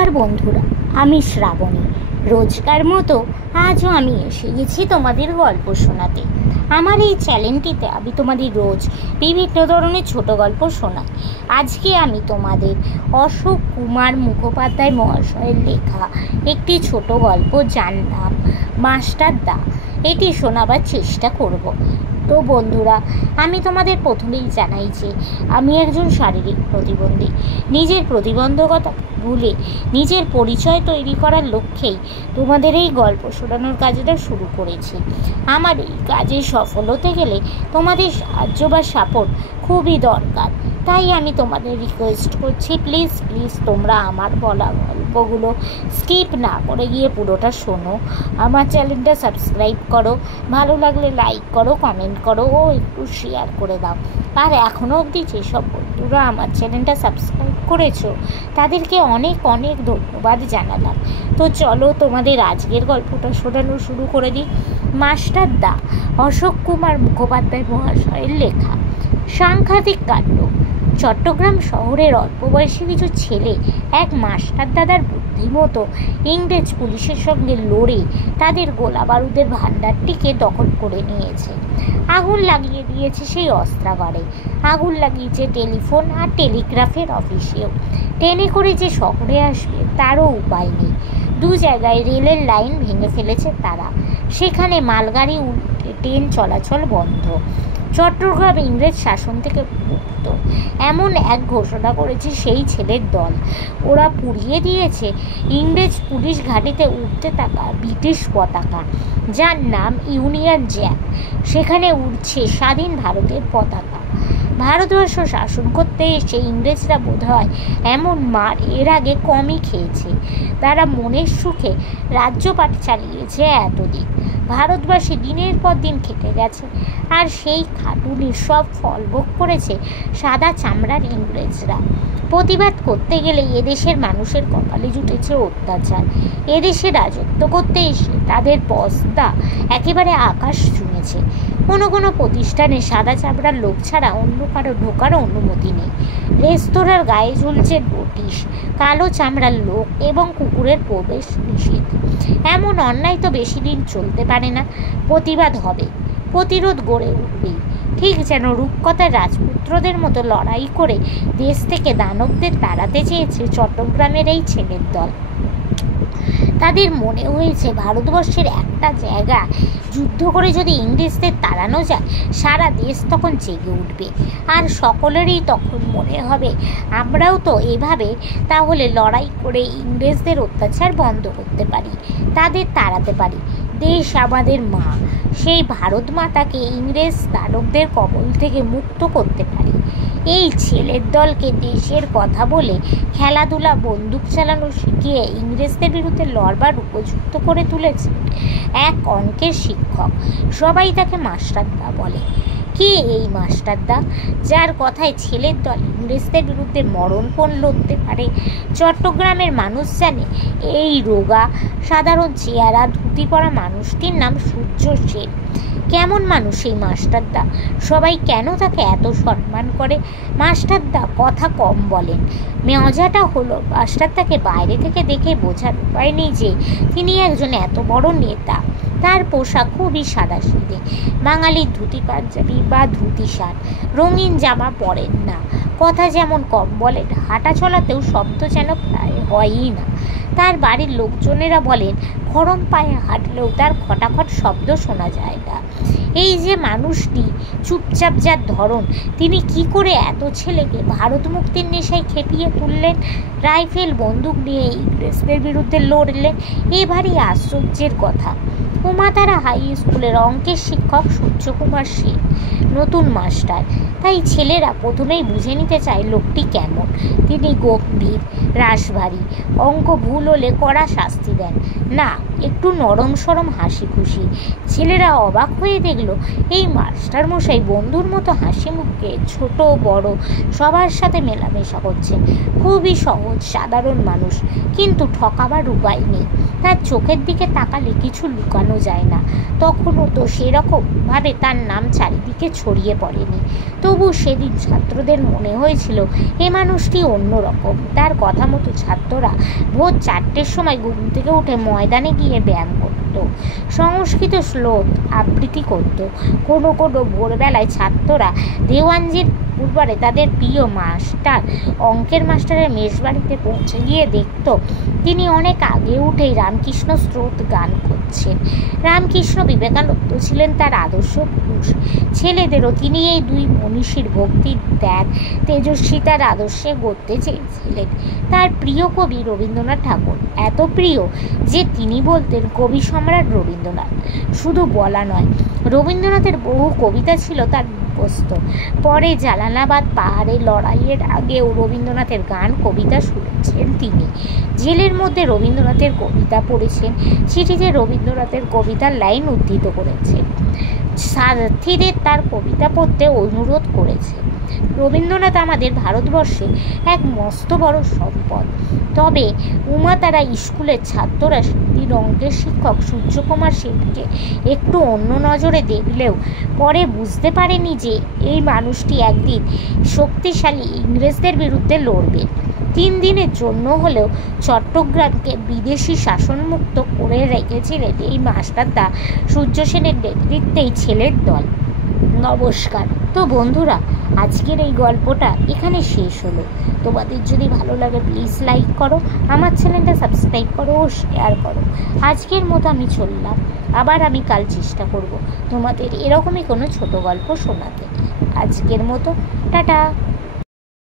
নমস্কার বন্ধুরা, আমি শ্রাবণী। রোজকার মতো আজও আমি এসে গেছি তোমাদের গল্প শোনাতে। আমার এই চ্যানেলটিতে আমি তোমাদের রোজ বিভিন্ন ধরনের ছোট গল্প শোনাই। আজকে আমি তোমাদের অশোক কুমার মুখোপাধ্যায় মহাশয়ের লেখা একটি ছোট গল্প, যার নাম মাস্টার দা, এটি শোনাবার চেষ্টা করব। তো বন্ধুরা, আমি তোমাদের প্রথমেই জানাই যে আমি একজন শারীরিক প্রতিবন্ধী। নিজের প্রতিবন্ধকতা ভুলে নিজের পরিচয় তৈরি করার লক্ষ্যেই তোমাদের এই গল্প শোনানোর কাজটা শুরু করেছি। আমার এই কাজে সফল হতে গেলে তোমাদের সাহায্য বা সাপোর্ট খুবই দরকার। তাই আমি তোমাদের রিকোয়েস্ট করছি, প্লিজ তোমরা আমার বলা গল্পগুলো স্কিপ না করে গিয়ে পুরোটা শোনো। আমার চ্যানেলটা সাবস্ক্রাইব করো, ভালো লাগলে লাইক করো, কমেন্ট করো ও একটু শেয়ার করে দাও। আর এখনও অবধি যেসব বন্ধুরা আমার চ্যানেলটা সাবস্ক্রাইব করেছো তাদেরকে অনেক অনেক ধন্যবাদ জানালাম। তো চলো তোমাদের আজকের গল্পটা শোনানো শুরু করে দিই। মাস্টার দা, অশোক কুমার মুখোপাধ্যায় মহাশয়ের লেখা। সাংঘাতিক কাণ্ড। চট্টগ্রাম শহরের অল্প বয়সী কিছু ছেলে এক মাস্টার দাদার বুদ্ধিমতো ইংরেজ পুলিশের সঙ্গে লড়ে তাদের গোলা বারুদের ভাণ্ডারটিকে দখল করে নিয়েছে। আগুন লাগিয়ে দিয়েছে সেই অস্ত্রাগারে, আগুন লাগিয়েছে টেলিফোন আর টেলিগ্রাফের অফিসেও। ট্রেনে করে যে শহরে আসবে তারও উপায় নেই। দু জায়গায় রেলের লাইন ভেঙে ফেলেছে তারা, সেখানে মালগাড়ি উল্টে ট্রেন চলাচল বন্ধ। চট্টগ্রাম ইংরেজ শাসন থেকে মুক্ত, এমন এক ঘোষণা করেছে সেই ছেলের দল। ওরা পুড়িয়ে দিয়েছে ইংরেজ পুলিশ ঘাঁটিতে উঠতে থাকা ব্রিটিশ পতাকা, যার নাম ইউনিয়ন জ্যাক। সেখানে উড়ছে স্বাধীন ভারতের পতাকা। ভারতবর্ষ শাসন করতে এসে ইংরেজরা বোধহয় এমন মার এর আগে কমই খেয়েছে। তারা মনের সুখে রাজ্যপাট চালিয়েছে এতদিন। ভারতবাসী দিনের পর দিন খেটে গেছে, আর সেই খাটুনির সব ফল ভোগ করেছে সাদা চামড়ার ইংরেজরা। প্রতিবাদ করতে গেলে এদেশের মানুষের কপালে জুটেছে অত্যাচার। এদেশে রাজত্ব করতে এসে তাদের পস্তা একেবারে আকাশ ছুঁয়েছে। কোনো প্রতিষ্ঠানে সাদা চামড়ার লোক ছাড়া অন্য কারো ঢোকারও অনুমতি নেই। রেস্তোরাঁর গায়ে ঝুলছে নোটিশ, কালো চামড়ার লোক এবং কুকুরের প্রবেশ নিষেধ। এমন অন্যায় তো বেশি দিন চলতে পারে না। প্রতিবাদ হবে, প্রতিরোধ গড়ে উঠবেই। ঠিক যেন রূপকথার রাজপুত্রদের মতো লড়াই করে দেশ থেকে দানবদের তাড়াতে চেয়েছে চট্টগ্রামের এই ছেলের দল। তাদের মনে হয়েছে ভারতবর্ষের একটা জায়গা যুদ্ধ করে যদি ইংরেজদের তাড়ানো যায়, সারা দেশ তখন জেগে উঠবে। আর সকলেরই তখন মনে হবে আমরাও তো এভাবে তাহলে লড়াই করে ইংরেজদের অত্যাচার বন্ধ করতে পারি, তাদের তাড়াতে পারি। দেশ আমাদের মা, সেই ভারত মাতাকে ইংরেজ দানবদের কবল থেকে মুক্ত করতে পারি। এই ছেলের দলকে দেশের কথা বলে খেলাধুলা, বন্দুক চালানো শিখিয়ে ইংরেজদের বিরুদ্ধে লড়বার উপযুক্ত করে তুলেছে এক অঙ্কের শিক্ষক। সবাই তাকে মাস্টারদা বলে। কে এই মাস্টারদা, যার কথায় ছেলের দল ইংরেজদের বিরুদ্ধে মরণপণ লড়তে পারে? চট্টগ্রামের মানুষ জানে এই রোগা সাধারণ চেহারা ধুতি পরা মানুষটির নাম সূর্য সেন। কেমন মানুষ এই মাস্টারদা? সবাই কেন তাকে এত সম্মান করে? মাস্টারদা কথা কম বলেন। মজাটা হলো মাস্টারদাকে বাইরে থেকে দেখে বোঝার উপায় নেই যে তিনি একজন এত বড় নেতা। তার পোশাক খুবই সাদাসিধে। বাঙালির ধুতি পাঞ্জাবি বা ধুতি শার্ট, রঙিন জামা পরেন না। কথা যেমন কম বলেন, হাঁটা চলাতেও শব্দ যেন প্রায় হয়ই না। তার বাড়ির লোকজনেরা বলেন গরম পায়ে হাঁটলেও তার খটাখট শব্দ শোনা যায় না। এই যে মানুষটি, চুপচাপ যার ধরন, তিনি কি করে এত ছেলেকে ভারত মুক্তির নেশায় খেপিয়ে তুললেন, রাইফেল বন্দুক নিয়ে ইংরেজদের বিরুদ্ধে লড়লেন? এ ভারী আশ্চর্যের কথা। উমাতারা হাই স্কুলের অঙ্কের শিক্ষক সূর্যকুমার সেন নতুন মাস্টার, তাই ছেলেরা প্রথমেই বুঝে নিতে চায় লোকটি কেমন। তিনি গম্ভীর, রাশভারী, অঙ্ক ভুল হলে কড়া শাস্তি দেন না, একটু নরম সরম হাসি খুশি। ছেলেরা অবাক হয়ে দেখলো এই মাস্টার মশাই বন্ধুর মতো হাসি মুখে ছোট বড় সবার সাথে মেলামেশা করছেন। খুবই সহজ সাধারণ মানুষ, কিন্তু ঠকাবার উপায় নেই। তার চোখের দিকে তাকালে কিছু লুকানো জানানো যায় না, তখনও তো সেরকমভাবে তার নাম চারিদিকে ছড়িয়ে পড়েনি। তবু সেদিন ছাত্রদের মনে হয়েছিল এ মানুষটি অন্যরকম। তার কথা মতো ছাত্ররা ভোর 4টের সময় ঘুম থেকে উঠে ময়দানে গিয়ে ব্যায়াম করত, সংস্কৃত শ্লোক আবৃত্তি করত। কোনো ভোরবেলায় ছাত্ররা দেওয়ানজির পূর্বারে তাদের প্রিয় মাস্টার অঙ্কের মাস্টারের মেষবাড়িতে পৌঁছে গিয়ে দেখত তিনি অনেক আগে উঠেই রামকৃষ্ণ স্তোত্র গান করছেন। রামকৃষ্ণ বিবেকানন্দ ছিলেন তার আদর্শ পুরুষ। ছেলেদেরও তিনি এই দুই মনীষীর ভক্তির ত্যাগ তেজস্বিতার আদর্শে গড়তে চেয়েছিলেন। তার প্রিয় কবি রবীন্দ্রনাথ ঠাকুর, এত প্রিয় যে তিনি বলতেন কবি সম্রাট রবীন্দ্রনাথ। শুধু বলা নয়, রবীন্দ্রনাথের বহু কবিতা ছিল তার মুখস্থ। পরে জালালাবাদ পাহাড়ের লড়াইয়ের আগেও রবীন্দ্রনাথের গান কবিতা শুনেছেন তিনি। জেলের মধ্যে রবীন্দ্রনাথের কবিতা পড়েছেন, চিঠিতে রবীন্দ্রনাথের কবিতার লাইন উদ্ধৃত করেছেন, সাথীদের তার কবিতা পড়তে অনুরোধ করেছেন। রবীন্দ্রনাথ আমাদের ভারতবর্ষে এক মস্ত বড় সম্পদ। তবে উমাতারা স্কুলের ছাত্ররা সেদিন অঙ্কের শিক্ষক সূর্যকুমার সেনকে একটু অন্য নজরে দেখলেও পরে বুঝতে পারেনি যে এই মানুষটি একদিন শক্তিশালী ইংরেজদের বিরুদ্ধে লড়বেন। 3 দিনের জন্য হলেও চট্টগ্রামকে বিদেশি শাসনমুক্ত করে রেখেছিলেন এই মাস্টারদা সূর্য সেনের নেতৃত্বেই ছেলের দল। নমস্কার। তো বন্ধুরা, আজকের এই গল্পটা এখানে শেষ হলো। তোমাদের যদি ভালো লাগে প্লিজ লাইক করো, আমার চ্যানেলটা সাবস্ক্রাইব করো ও শেয়ার করো। আজকের মতো আমি চললাম, আবার আমি কাল চেষ্টা করব তোমাদের এরকমই কোনো ছোট গল্প শোনাতে। আজকের মতো টাটা।